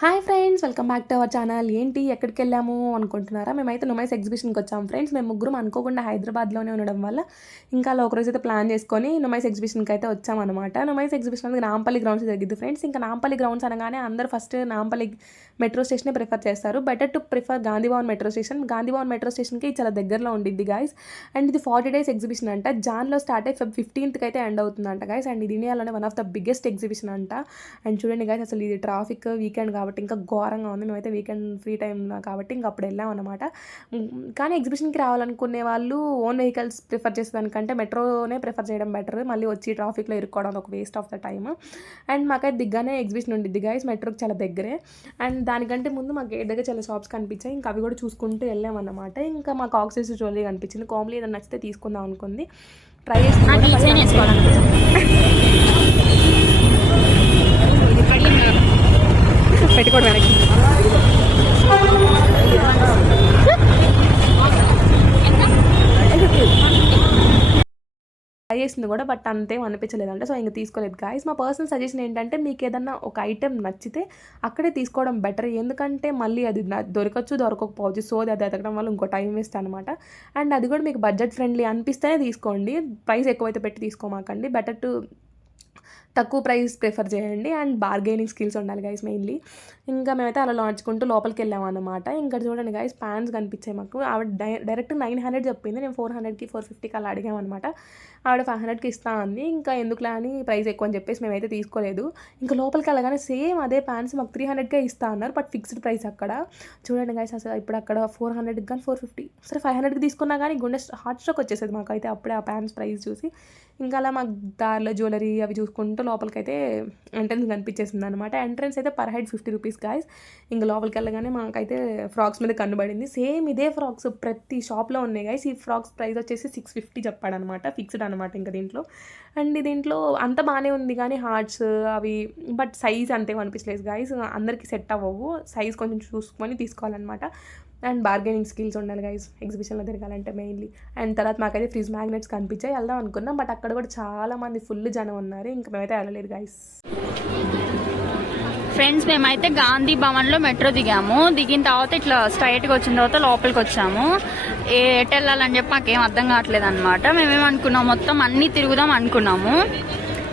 Hi friends, welcome back to our channel. ఏంటి ఎక్కడికి వెళ్ళాము అనుకుంటున్నారా? మేమైతే నుమైస్ ఎగ్జిబిషన్కి వచ్చాము ఫ్రెండ్స్. మేము ముగ్గురం అనుకోకుండా హైదరాబాద్లోనే ఉండడం వల్ల ఇంకా అలా ఒకరోజు అయితే ప్లాన్ చేసుకొని నుమైస్ ఎగ్జిబిషన్కి అయితే వచ్చామన్నమాట. నుమైస్ ఎగ్జిబిషన్ అనేది నాంపల్లి గ్రౌండ్స్ జరిగింది ఫ్రెండ్స్. ఇంకా నాంపల్లి గ్రౌండ్స్ అనగానే అందరూ ఫస్ట్ నాంపల్లి మెట్రో స్టేషనే ప్రిఫర్ చేస్తారు. Better to prefer Gandhi Bhavan metro station. Gandhi Bhavan metro స్టేషన్కి చాలా దగ్గరలో ఉండిద్ది గైస్. అండ్ ఇది 40 days ఎగ్జిబిషన్ అంట. జాన్లో స్టార్ట్ అయ్యి Feb 15th అయితే ఎండ్ అవుతుందంట గైస్. అండ్ ఇది ఇండియాలోనే one of the biggest exhibition అంట. అండ్ చూడండి గైస్, అసలు ఇది ట్రాఫిక్ వీకెండ్ కాబట్టి ఇంకా ఘోరంగా ఉంది. మేమైతే వీకెండ్ ఫ్రీ టైం కాబట్టి ఇంకా అప్పుడు వెళ్ళాం అనమాట. కానీ ఎగ్జిబిషన్కి రావాలనుకునే వాళ్ళు ఓన్ వెహికల్స్ ప్రిఫర్ చేసేదానికంటే మెట్రోనే ప్రిఫర్ చేయడం బెటర్. మళ్ళీ వచ్చి ట్రాఫిక్లో ఇరుక్కోవడం ఒక waste of the time. And మాకైతే దిగ్గానే ఎగ్జిబిషన్ ఉండిద్ది గైస్, మెట్రోకి చాలా దగ్గరే. అండ్ దానికంటే ముందు మాకు గేట్ దగ్గర చాలా షాప్స్ కనిపించాయి. ఇంకా అవి కూడా చూసుకుంటూ వెళ్ళామన్నమాట. ఇంకా మాకు ఆక్సిస్ జ్యువెలరీ కనిపించింది. కాంప్లీ ఏదైనా నచ్చితే తీసుకుందాం అనుకుంది. ట్రై చేసి పెట్టుకోవడం వెనక్కి ట్రై చేసింది కూడా, బట్ అంతేం అనిపించలేదంటే సో ఇంకా తీసుకోలేదు గాయస్. మా పర్సనల్ సజెషన్ ఏంటంటే మీకు ఏదన్నా ఒక ఐటెం నచ్చితే అక్కడే తీసుకోవడం బెటర్. ఎందుకంటే మళ్ళీ అది దొరకకపోవచ్చు. సో అది ఎదగడం వల్ల ఇంకో టైం వేస్ట్ అనమాట. అండ్ అది కూడా మీకు బడ్జెట్ ఫ్రెండ్లీ అనిపిస్తేనే తీసుకోండి. ప్రైస్ ఎక్కువైతే పెట్టి తీసుకోమాకండి. బెటర్ టు తక్కువ ప్రైస్ ప్రిఫర్ చేయండి. అండ్ బార్గెనింగ్ స్కిల్స్ ఉండాలి గైస్ మెయిన్లీ. ఇంకా మేమైతే అలా నడుచుకుంటూ లోపలికి వెళ్ళామన్నమాట. ఇంకా చూడండి గైస్, ప్యాన్స్ కనిపించాయి మాకు. ఆవిడ డైరెక్ట్ 900 చెప్పింది. నేను 400కి 450కి అలా అడిగామన్నమాట. ఆవిడ 500కి ఇస్తా అంది. ఇంకా ఎందుకులే అని ప్రైస్ ఎక్కువ అని చెప్పేసి మేమైతే తీసుకోలేదు. ఇంకా లోపలికి వెళ్ళగానే సేమ్ అదే ప్యాన్స్ మాకు 300కే ఇస్తా అన్నారు. బట్ ఫిక్స్డ్ ప్రైస్ అక్కడ. చూడండి గైస్, అసలు ఇప్పుడు అక్కడ 400కి కానీ 450, సరే 500కి తీసుకున్నా కానీ గుండె హార్ట్ స్ట్రోక్ వచ్చేసేది మాకైతే అప్పుడే ఆ ప్యాన్స్ ప్రైస్ చూసి. ఇంకా అలా మాకు దారిలో జ్యువెలరీ అవి చూసుకుంటూ లోపలికైతే ఎంట్రన్స్ కనిపించేసింది అనమాట. ఎంట్రన్స్ అయితే పర్ హెడ్ 50 రూపీస్ గాయస్. ఇంకా లోపలికి వెళ్ళగానే మాకైతే ఫ్రాక్స్ మీద కనబడింది. సేమ్ ఇదే ఫ్రాక్స్ ప్రతి షాప్లో ఉన్నాయి గాయస్. ఈ ఫ్రాక్స్ ప్రైస్ వచ్చేసి 650 చెప్పాడనమాట, ఫిక్స్డ్ అనమాట ఇంకా దీంట్లో. అండ్ దీంట్లో అంత బాగానే ఉంది కానీ హార్ట్స్ అవి, బట్ సైజ్ అంతేం అనిపించలేదు గాయస్. అందరికీ సెట్ అవ్వవు. సైజ్ కొంచెం చూసుకొని తీసుకోవాలన్నమాట. అండ్ బార్గెనింగ్ స్కిల్స్ ఉండాలి గైస్ ఎగ్జిబిషన్లో తిరగాలంటే మెయిన్లీ. అండ్ తర్వాత మాకైతే ఫ్రిజ్ మ్యాగ్నెట్స్ కనిపించాయి, వెళ్దాం అనుకున్నాం. బట్ అక్కడ కూడా చాలా మంది ఫుల్ జనం ఉన్నారు. ఇంకా మేమైతే వెళ్ళలేదు గైస్. ఫ్రెండ్స్, మేమైతే గాంధీ భవన్లో మెట్రో దిగాము. దిగిన తర్వాత ఇట్లా స్ట్రైట్గా వచ్చిన తర్వాత లోపలికి వచ్చాము. ఎటు వెళ్ళాలని చెప్పి మాకేం అర్థం కావట్లేదు అనమాట. మేమేమనుకున్నాం, మొత్తం అన్నీ తిరుగుదాం అనుకున్నాము.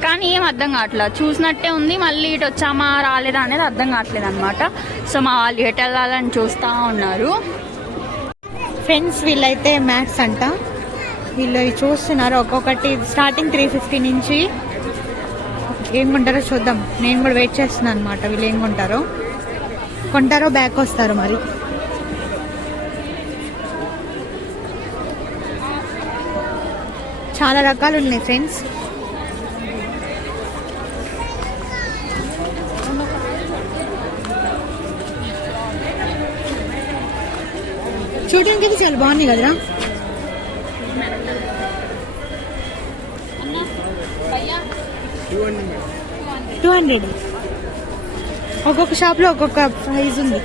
కానీ ఏం అర్థం కావట్లేదు. చూసినట్టే ఉంది, మళ్ళీ ఇటు వచ్చామా రాలేదా అనేది అర్థం కావట్లేదు అనమాట. సో మా వాళ్ళు ఎటు వెళ్ళాలని చూస్తూ ఉన్నారు. ఫ్రెండ్స్, వీళ్ళైతే మ్యాథ్స్ అంట. వీళ్ళు చూస్తున్నారు ఒక్కొక్కటి. స్టార్టింగ్ 350 నుంచి ఏం కొంటారో చూద్దాం. నేను కూడా వెయిట్ చేస్తున్నాను అనమాట. వీళ్ళు ఏం కొంటారో బ్యాక్ వస్తారో మరి. చాలా రకాలు ఉన్నాయి ఫ్రెండ్స్. చూడడానికి చాలా బాగుంది కదరా. 200 ఒక్కొక్క షాప్లో ఒక్కొక్క ప్రైజ్ ఉంది.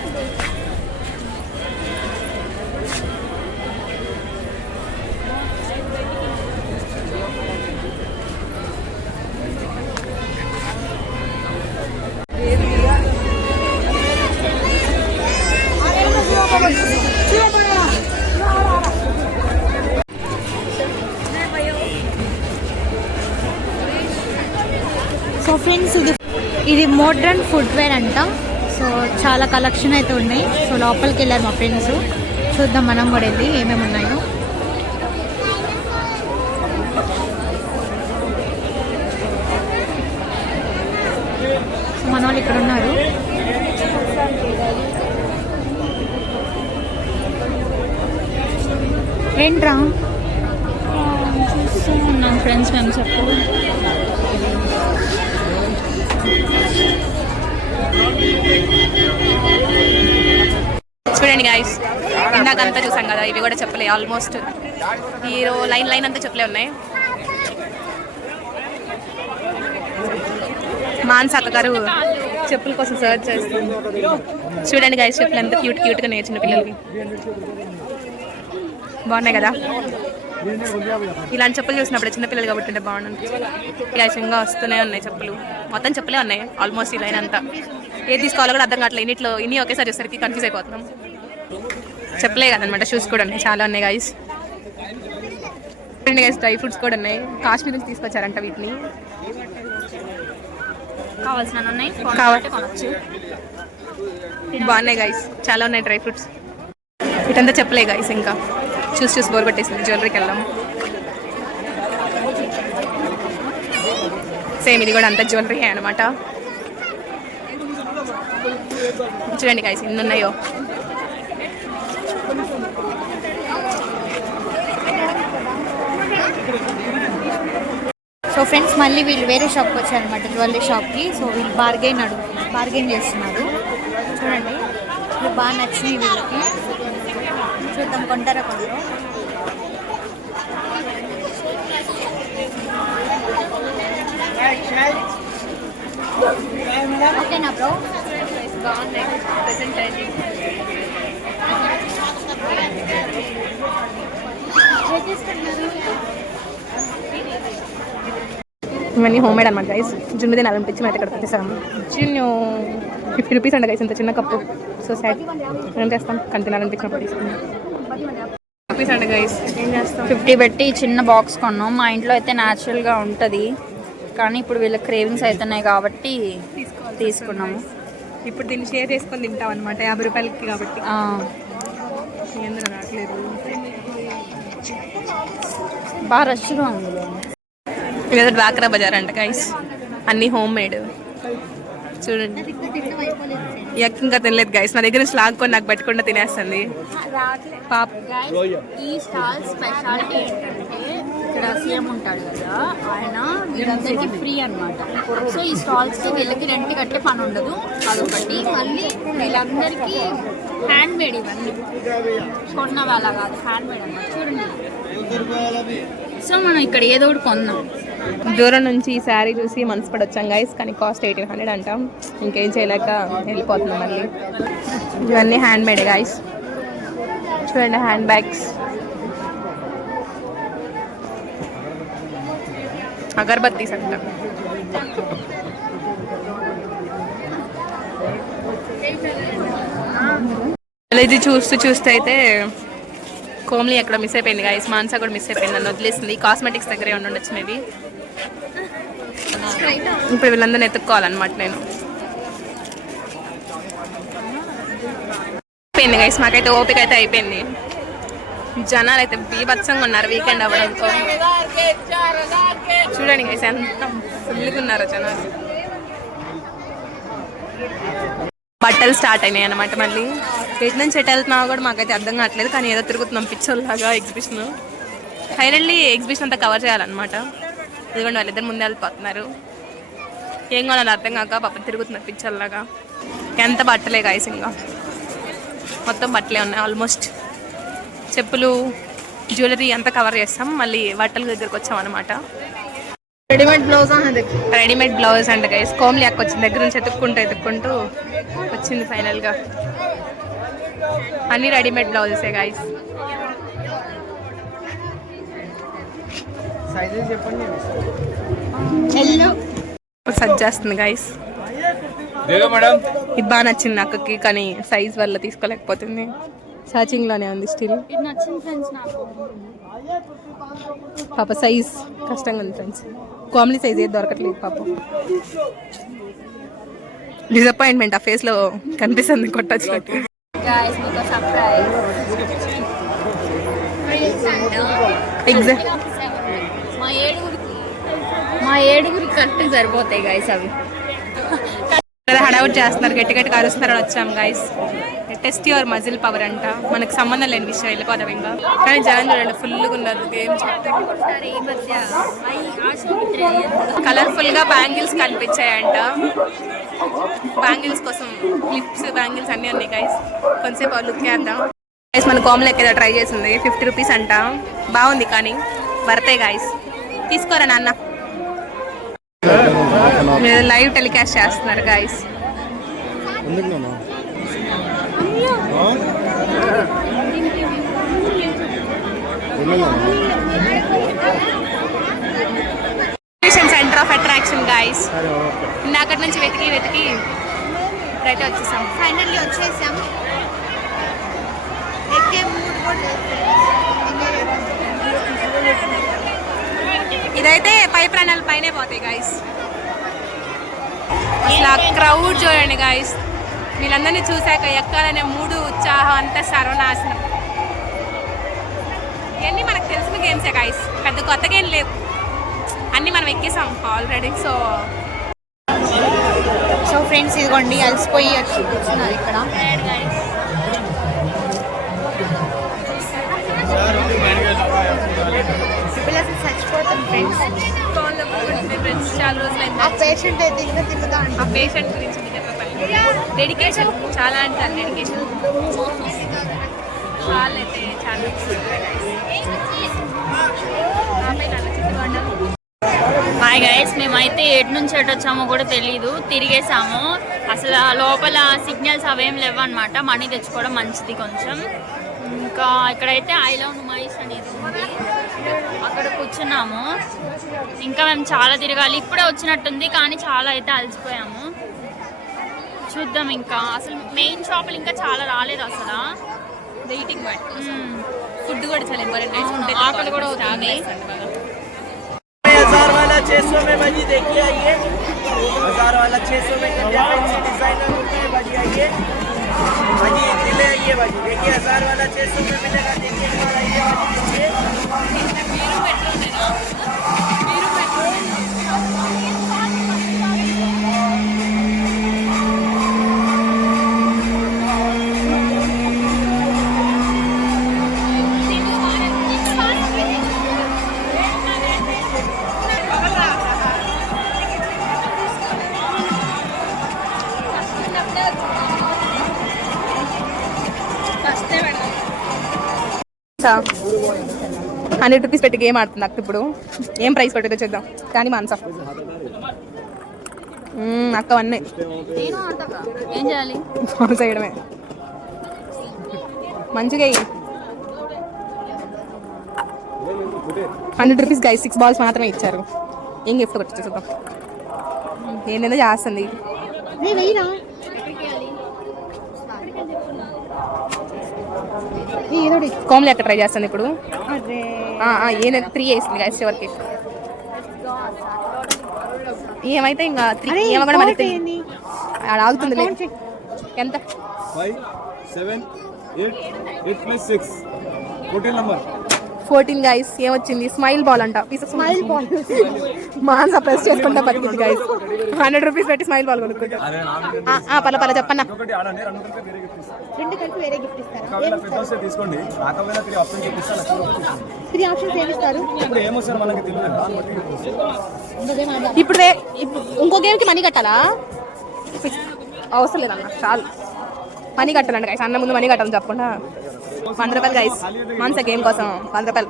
సో ఫ్రెండ్స్, ఇది మోడ్రన్ ఫుట్వేర్ అంట. సో చాలా కలెక్షన్ అయితే ఉన్నాయి. సో లోపలికి వెళ్ళారు మా ఫ్రెండ్స్. చూద్దాం మనం కూడా వెళ్ళి ఏమేమి ఉన్నాయో. సో మన వాళ్ళు ఇక్కడ ఉన్నారు. ఏంట్రా చూస్తున్నాం ఫ్రెండ్స్ మేము చెప్పు. చూడండి గాయస్, ఇందాకంతా చూసాం కదా, ఇవి కూడా చెప్పలే. ఆల్మోస్ట్ హీరో లైన్ అంతా చెప్పలే ఉన్నాయి. మాన్స్ అక్కగారు చెప్పుల కోసం సర్చ్ చేస్తుంది. చూడండి గాయస్, చెప్పులు ఎంత క్యూట్గా ఉన్నాయి చిన్న పిల్లలకి. బాగున్నాయి కదా. ఇలాంటి చెప్పులు చూసినప్పుడు చిన్నపిల్లలు కాబట్టి బాగుంటుంది. ఇంకా వస్తూనే ఉన్నాయి చెప్పులు. మొత్తం చెప్పులే ఉన్నాయి ఆల్మోస్ట్ ఈ లైన్ అంతా. ఏది తీసుకోవాలో కూడా అర్థం కావట్లేదు. ఇన్ని ఒకేసారి వచ్చేసరికి కన్ఫ్యూజ్ అయిపోతున్నాం. చెప్పలే కదనమాట, షూస్ కూడా ఉన్నాయి, చాలా ఉన్నాయి గైస్. డ్రై ఫ్రూట్స్ కూడా ఉన్నాయి, కాశ్మీర్ నుంచి తీసుకొచ్చారంట వీటిని. కావాల్సిన ఉన్నాయి, బాగున్నాయి గైస్, చాలా ఉన్నాయి డ్రై ఫ్రూట్స్. వీటంతా చెప్పలే గైస్, ఇంకా చూసి బోర్ పట్టేసింది. జ్యువెలరీకి వెళ్దాం. సేమ్ ఇది కూడా అంత జ్యువెలరీ అనమాట. చూడండి గైస్ ఎన్ని ఉన్నాయో. సో ఫ్రెండ్స్ మళ్ళీ వీళ్ళు వేరే షాప్కి వచ్చారనమాట, జ్యువెలరీ షాప్కి. సో వీళ్ళు బార్గెన్ చేస్తున్నారు. చూడండి ఇది బాగా నచ్చినాయి వీళ్ళకి. చూద్దాం కొంటారా కొందరు. ఓకేనా బ్రో? ఇవన్నీ హోమ్ మేడ్ అనమాట గైస్. జున్నుది నలం పిచ్చి మేము ఇక్కడ పెట్టేసాము. జున్ను 50 రూపీస్ అంట గైస్, ఇంత చిన్న కప్పు. సో సాడ్ ఏం చేస్తాం, కానీ తినాలనిపించినప్పుడు తీసుకుంటాం. రూపీస్ అంట గైస్, ఏం చేస్తాం. 50 పెట్టి చిన్న బాక్స్ కొన్నాం. మా ఇంట్లో అయితే న్యాచురల్గా ఉంటుంది, కానీ ఇప్పుడు వీళ్ళకి క్రేవింగ్స్ అవుతున్నాయి కాబట్టి తీసుకున్నాము. ఇప్పుడు దీన్ని షేర్ చేసుకొని తింటాం అనమాట, 50 రూపాయలకి కాబట్టి. ఎందుకు రావట్లేదు, బాగా రష్గా ఉంది. ఇదేదో డ్వాక్రా బజార్ అంట గైస్, అన్నీ హోమ్ మేడ్. చూడండి ఇంకా తినలేదు గైస్, నా దగ్గర నుంచి లాక్కొని నాకు పెట్టకుండా తినేస్తుంది పాప. ఈ స్టాల్ స్పెషాలిటీ ఏంటంటే ఇక్కడ సీఎం ఉంటాడు కదా, ఆయన వీళ్ళందరికీ ఫ్రీ అనమాట. సో ఈ స్టాల్స్కి వీళ్ళకి రెంట్ కట్టే పని ఉండదు, అదొకటి. మళ్ళీ వీళ్ళందరికీ హ్యాండ్ మేడ్, ఇవన్నీ కొన్న వాళ్ళ కాదు, హ్యాండ్ మేడ్ అనమాట. చూడండి, సో మనం ఇక్కడ ఏదో ఒకటి కొందాం. దూరం నుంచి ఈ శారీ చూసి మనసు పడి వచ్చాం గైస్, కానీ కాస్ట్ 1800 అంటాం. ఇంకేం చేయలేక వెళ్ళిపోతున్నాం మళ్ళీ. ఇవన్నీ హ్యాండ్ మేడ్ గైస్. చూడండి హ్యాండ్ బ్యాగ్స్, అగర్బత్తీస్ అంట. ఇది చూస్తే అయితే కోమ్లీ ఎక్కడ మిస్ అయిపోయింది గైస్, మాన్సా కూడా మిస్ అయిపోయింది, నన్ను వదిలేసింది. కాస్మెటిక్స్ దగ్గరే ఉండొచ్చు మేబీ. ఇప్పుడు వీళ్ళందరినీ ఎత్తుక్కోవాలన్నమాట నేను. అయిపోయింది గైస్, మాకైతే ఓపిక అయితే అయిపోయింది. జనాలు అయితే బీభత్సంగా ఉన్నారు వీకెండ్ అవ్వడంతో. చూడండి గైస్ ఎంత ఫుల్గా ఉన్నారు జనాలు. బట్టలు స్టార్ట్ అయినాయి అనమాట మళ్ళీ. ఎటు నుంచి ఎటు వెళ్తున్నావో కూడా మాకైతే అర్థం కావట్లేదు, కానీ ఏదో తిరుగుతున్నాం పిచ్చోళ్ళలాగా ఎగ్జిబిషన్. ఫైనల్లీ ఎగ్జిబిషన్ అంతా కవర్ చేయాలన్నమాట. ఇదిగోండి వాళ్ళిద్దరు ముందే వెళ్ళిపోతున్నారు. ఏం కొనాలి అర్థం కాక పాపం తిరుగుతున్నారు పిచ్చోళ్ళలాగా. ఎంత బట్టలే గైస్, ఇంకా మొత్తం బట్టలే ఉన్నాయి ఆల్మోస్ట్. చెప్పులు, జ్యువెలరీ అంతా కవర్ చేస్తాం. మళ్ళీ బట్టల దగ్గరకు వచ్చాం అనమాట. రెడీమేడ్ బ్లౌజ్ అంట గైస్. కోమ్లీ అక్క వచ్చింది, దగ్గర నుంచి ఎత్తుక్కుంటూ వచ్చింది ఫైనల్గా. అన్ని రెడీమేడ్ బ్లౌజెసే గైస్. సజ్ చేస్తుంది గైస్. ఇది బాగా నచ్చింది అక్కకి, కానీ సైజ్ వల్ల తీసుకోలేకపోతుంది. సర్చింగ్ లోనే ఉంది స్టిల్. పాప సైజ్ కష్టంగా ఉంది ఫ్రెండ్స్. కామ్లీ సైజ్ ఏది దొరకట్లేదు పాప. డిసప్పాయింట్మెంట్ ఆ ఫేస్ లో కనిపిస్తుంది కొట్టచ్చినట్టు. మా ఏడుగురికి కరెక్ట్ సరిపోతాయి గైస్. అవి హడావుట్ చేస్తున్నారు, గట్టి గట్టిగా అరుస్తున్నారు. వచ్చాం guys. Test your muscle power అంట. మనకు సంబంధం లేని విషయం, వెళ్ళిపోతాం ఇంకా. కానీ జనం చూడండి ఫుల్గా ఉన్నారు. గేమ్ కలర్ఫుల్ గా బ్యాంగిల్స్ కనిపించాయంట. బ్యాంగిల్స్ కోసం క్లిప్స్, బ్యాంగిల్స్ అన్నీ ఉన్నాయి గైస్. కొంతసేపు లుక్ చేద్దాం గైస్. మన కోమ్లీ ఏదో ట్రై చేసింది, 50 రూపీస్ అంట. బాగుంది కానీ భర్తే గైస్. తీసుకోరా నాన్న. లైవ్ టెలికాస్ట్ చేస్తున్నారు guys. Centre of attraction guys. ఇందాకటి నుంచి వెతికి ఇప్పుడైతే వచ్చేసాం. ఫైనల్లీ వచ్చేసాం. ఎక్కే మూడు కూడా ఇదైతే పై ప్రాణాలు పైనే పోతాయి గైస్. అసలు క్రౌడ్ చూడండి గైస్. వీళ్ళందరినీ చూశాక ఎక్కాలనే మూడు ఉత్సాహం అంతా సర్వనాశనం. ఇవన్నీ మనకు తెలిసిన గేమ్సే గైస్, పెద్ద కొత్తగా ఏం లేవు, అన్నీ మనం ఎక్కేసాం ఆల్రెడీ. సో ఫ్రెండ్స్ ఇదిగోండి అలసిపోయి వచ్చి కూర్చున్నారు ఇక్కడ. పిల్లలు అసలు చచ్చిపోతాం ఫ్రెండ్స్. చాలా రోజులైంది. ఆ పేషెంట్ అయితే ఇంకా తిరుగుతా ఆ ఉంటాం. పేషెంట్ గురించి డెడికేషన్ చాలా అంటే డెడికేషన్. వాళ్ళైతే చాలా హాయ్ గైస్, మేమైతే ఎటు నుంచి ఎటు వచ్చామో కూడా తెలీదు, తిరిగేసాము. అసలు ఆ లోపల సిగ్నల్స్ అవేం లేవు అనమాట. మనీ తెచ్చుకోవడం మంచిది కొంచెం. ఇంకా ఇక్కడైతే ఐ లవ్ నుమాయిష్ అనేది ఉంది, అక్కడ కూర్చున్నాము. ఇంకా మేము చాలా తిరగాలి. ఇప్పుడే వచ్చినట్టుంది కానీ చాలా అయితే అలసిపోయాము. చూద్దాం ఇంకా. అసలు మెయిన్ షాపులు ఇంకా చాలా రాలేదు అసలు. వెయిటింగ్ ఫుడ్ కూడా చాలా ఇంపార్టెంట్. ఆకలి కూడా అవుతుంది. 1000 वाला 600 में भाजी देखिए आइए. 1000 वाला 600 में फैंसी डिजाइनर होता है भाजी. आइए भाजी दिले आइए भाजी देखिए 1000 वाला 600 में मिलेगा. देखिए और आइए भाजी देखिए. ₹100 పెట్టి గేమ్ ఆడుతుంది అక్క. ఇప్పుడు ఏం ప్రైస్ పెట్టిదో చూద్దాం. కానీ మాన్సా అక్క అన్నీ ఏం చేయాలి? బాల్స్ వేయడమే. మంచిగా ₹100 గైస్. 6 బాల్స్ మాత్రమే ఇచ్చారు. ఏం గిఫ్ట్ కొట్టి చూద్దాం. ఏంటంటే చేస్తుంది. కోమ్లీ అక్కడ ట్రై చేస్తుంది ఇప్పుడు. ఏదైతే 3 వేసింది గైస్ చివరికి. ఏమైతే ఇంకా 3 ఏమో కూడా మనకి ఆడ ఆగుతుంది. ఎంత? 5 7 8 8 + 6 14 నెంబర్ 14 గైస్. ఏమొచ్చింది? స్మైల్ బాల్ అంట. స్మైల్ బాల్ మాన్సా ప్రెస్ చేసుకుంటా బతికింది గైస్. ₹100 పెట్టి స్మైల్ బాల్ కొనుక్కుంటా. పల చెప్పన్నా. రెండు కలిపి వేరే గిఫ్ట్ ఇస్తారా? తీసుకోండి. రాకపోయినా 3 ఆప్షన్ చూపిస్తాను. 3 ఆప్షన్స్ ఏమి ఇస్తారు? ఇప్పుడు ఏమో సార్ మనకి తెలియదు. ఇప్పుడు ఇంకో గేమ్కి మనీ కట్టాలా? అవసరం లేదన్న, చాలు. మనీ కట్టాలంట గైస్. అన్న ముందు మనీ కట్టాలని చెప్పకుండా ₹100 గైస్. మాన్సా గేమ్ కోసం ₹100.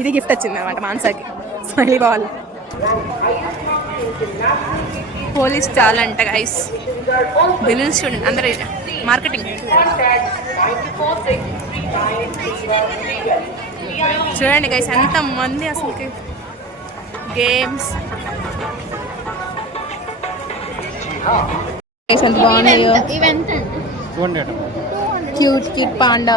ఇది గిఫ్ట్ వచ్చింది అనమాట మాన్సాకి, స్మైలీ బాల్. పోలీస్ చాలా అంట గైస్. బెలూన్స్ చూడండి, అందరూ మార్కెటింగ్ చూడండి గైస్. ఎంత మంది అసలుకి. గేమ్స్ ఎంత బాగున్నాయో. क्यूट किट पांडा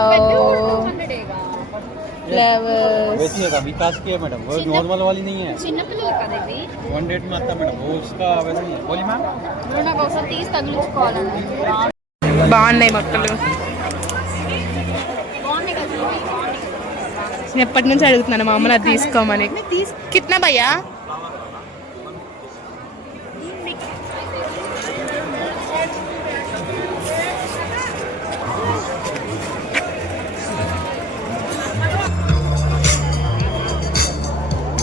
फ्लेवर्स. वैसी है विकास की है मैडम, वो नॉर्मल वाली नहीं है. చిన్న పిల్లలు కదా ఇవి. 1 में आता मैडम, वो उसका वैसा नहीं है. बोली मैम నాకు ఒకసారి తీసి తగిలించుకోవాలండి. బాగున్నాయి మొక్కలు. నేను ఎప్పటి నుంచి అడుగుతున్నాను మా అమ్మని అది తీసుకోమని. కిట్నా భయ్యా?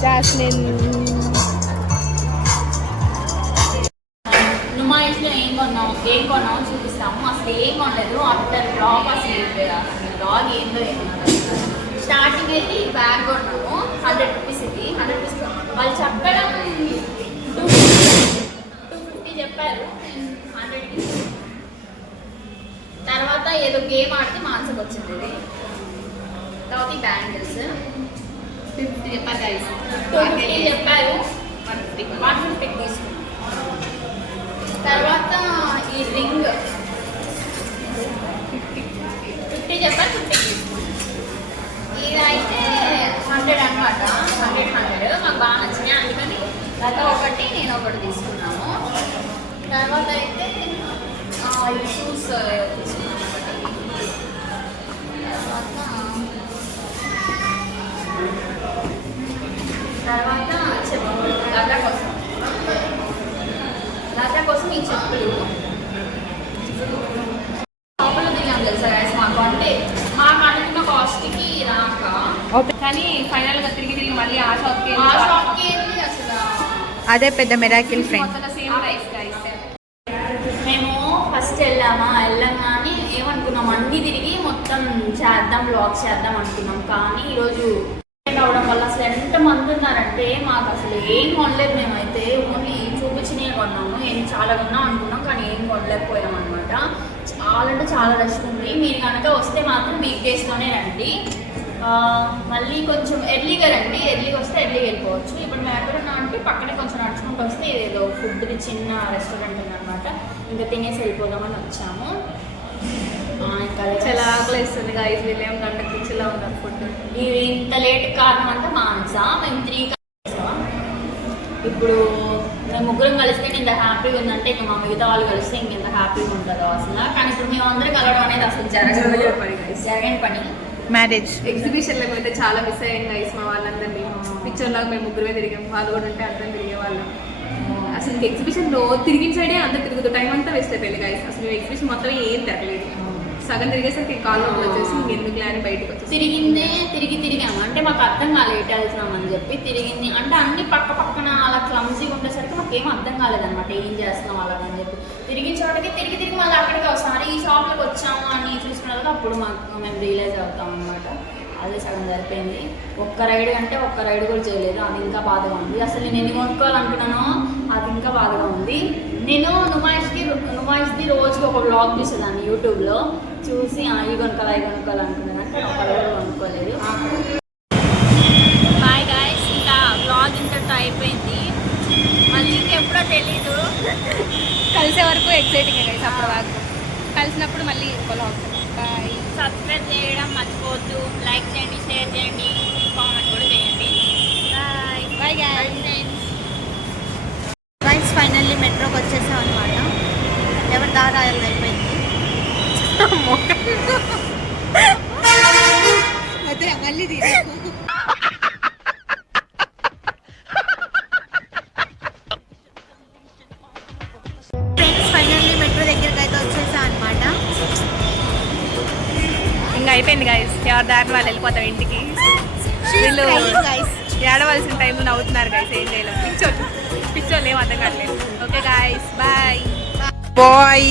జాస్మిన్. నుమాయిష్లో ఏం కొన్నామో చూపిస్తాము. అసలు ఏం కొనలేదు. ఆఫ్టర్ బ్లాగ్ అసలు బ్లాగ్ ఏందో స్టార్టింగ్ అయితే ఈ బ్యాగ్ కొన్నాము. ₹100 ఇది. ₹100 వాళ్ళు చెప్పడం 250 చెప్పారు. 100 తర్వాత ఏదో గేమ్ ఆడితే మాన్సకు వచ్చింది ఇది. తర్వాత ఈ బ్యాంగిల్స్ 50 చెప్పారు గైస్. 250 చెప్పారు. 150 తీసుకున్నాం. తర్వాత ఈ రింగ్ 50 చెప్పాలి 50 ఇదైతే 100 అనమాట. 100 మాకు బాగా నచ్చినాయి, అందుకని లత ఒకటి నేను ఒకటి తీసుకున్నాము. తర్వాత అయితే ఈ షూస్ తీసుకున్నాను ఒకటి. తర్వాత చెప్పులు లత కోసం ఈ చెప్పులు షాపులో తిరిగాం తెలుసా గైస్. మాకు అంటే మాకు అనుకున్న కాస్ట్కి రాక, కానీ ఫైనల్గా తిరిగి మళ్ళీ ఆ షాప్కి వెళ్ళి అసలు అదే పెద్ద miracle friend. Same price guys. మేము ఫస్ట్ వెళ్ళగానే ఏమనుకున్నాం, అన్ని తిరిగి మొత్తం చేద్దాం, బ్లాగ్స్ చేద్దాం అనుకున్నాం. కానీ ఈరోజు అవడం వల్ల అసలు ఎంతమంది ఉన్నారంటే మాకు అసలు ఏం కొనలేదు. మేమైతే ఓన్లీ చూపించినవి కొన్నాము. ఏం చాలా కొన్నాం అనుకున్నాం, కానీ ఏం కొనలేకపోయాం అనమాట. చాలా అంటే చాలా రష్ ఉంది. మీరు కనుక వస్తే మాత్రం వీక్ డేస్లోనే రండి. మళ్ళీ కొంచెం ఎర్లీగా రండి. ఎర్లీగా వస్తే ఎర్లీగా వెళ్ళిపోవచ్చు. ఇప్పుడు మేము ఎక్కడ ఉన్నాం అంటే పక్కనే కొంచెం నడుచుకుంటూ వస్తే ఏదో ఫుడ్ది చిన్న రెస్టారెంట్ ఉందన్నమాట. ఇంకా తినేసి వెళ్ళిపోదామని వచ్చాము. చాలా ఆకలి ఇస్తుంది గైస్. వీళ్ళేం గంటకు పిచ్చిలా ఉన్నారు ఫుడ్. ఇది ఇంత లేట్ కారణం అంటే మాన్సా. మేము 3 ఇప్పుడు మేము ముగ్గురం కలిస్తే ఇంత హ్యాపీగా ఉందంటే ఇంకా మా మిగతా వాళ్ళు కలిస్తే ఇంకెంత హ్యాపీగా ఉంటుందో అసలు. కానీ ఇప్పుడు మేము అందరం కలవడం అనేది అసలు జరగని పని. మ్యారేజ్ ఎగ్జిబిషన్లో అయితే చాలా మిస్ అయ్యాం గైస్ మా వాళ్ళందరినీ. పిక్చర్ లాగా మేము ముగ్గురమే తిరిగాం. వాళ్ళు కూడా ఉంటే అందరం తిరిగే వాళ్ళం. అసలు ఇంక ఎగ్జిబిషన్లో తిరిగిన సైడే అందరు తిరుగుతూ టైం అంతా వేస్ట్ అయిపోయింది గైస్. అసలు ఎగ్జిబిషన్ మొత్తం ఏం తిరగలేదు. సగం తిరిగేసరికి కాల్లో వచ్చేసి ఇంకెందుకు అని బయటకు వచ్చేసి తిరిగాము. అంటే మాకు అర్థం కాలేదు ఎటు వెళ్తున్నామని చెప్పి తిరిగింది. అంటే అన్ని పక్కన అలా క్లమ్జీగా ఉండేసరికి మాకు ఏం అర్థం కాలేదన్నమాట, ఏం చేస్తున్నాం అలాగని చెప్పి. తిరిగిన చోటకి తిరిగి మళ్ళీ అక్కడికి వస్తాం. అరే ఈ షాప్లోకి వచ్చాము అని చూసుకున్న అప్పుడు మేము రియలైజ్ అవుతాం అనమాట. అదే సగం సరిపోయింది. ఒక్క రైడ్ అంటే ఒక్క రైడ్ కూడా చేయలేదు. అది ఇంకా బాధగా ఉంది. అసలు నేను ఎన్ని కొనుక్కోవాలనుకున్నానో అది ఇంకా బాధగా ఉంది. నేను నుమాయిష్ది రోజుకి ఒక బ్లాగ్ చూసేదాన్ని యూట్యూబ్లో. చూసి అవి కొనుక్కోవాలనుకున్నాను. అంటే ఒక రోజు కొనుక్కోలేదు. బాయ్ గాయ్స్, ఇంకా బ్లాగ్ ఇంతటితో అయిపోయింది. మళ్ళీ ఇంకెప్పుడో తెలీదు. కలిసే వరకు ఎక్సైటింగ్ గైస్. అప్పటి వరకు కలిసినప్పుడు మళ్ళీ బ్లాగ్. బాయ్. సబ్స్క్రైబ్ చేయడం మర్చిపోవద్దు. లైక్ చేయండి, షేర్ చేయండి, కామెంట్ కూడా చేయండి. Bye bye guys. ఫైనల్లీ మెట్రోకి వచ్చేసాం అనమాట. ఎవరి దారాయాలు అయిపోయింది. అదే మళ్ళీ ఫ్రెండ్స్ ఫైనల్లీ మెట్రో దగ్గరికి అయితే వచ్చేసాం అనమాట. ఇంకా అయిపోయింది గైస్. ఎవరి దారిని వాళ్ళు వెళ్ళిపోతాం ఇంటికి. వీళ్ళు ఏడవలసిన టైంలో నవ్వుతున్నారు గైస్. ఏం చేయలేదు. పిక్చర్లు ఏం అర్థం కావట్లేదు. Okay guys, bye bye.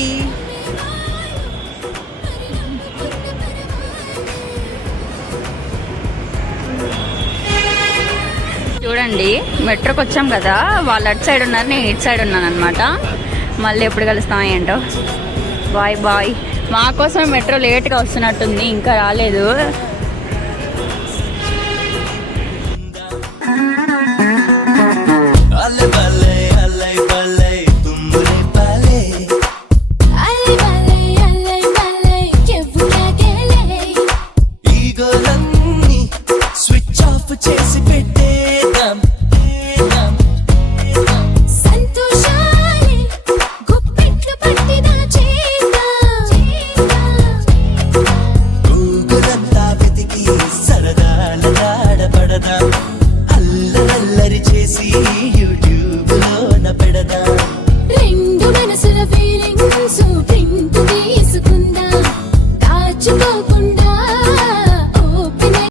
చూడండి, మెట్రోకి వచ్చాం కదా, వాళ్ళు అటు సైడ్ ఉన్నారు, నేను ఇటు సైడ్ ఉన్నాను అనమాట. మళ్ళీ ఎప్పుడు కలుస్తామా ఏంటో. Bye bye. మా కోసం మెట్రో లేట్గా వస్తున్నట్టుంది, ఇంకా రాలేదు.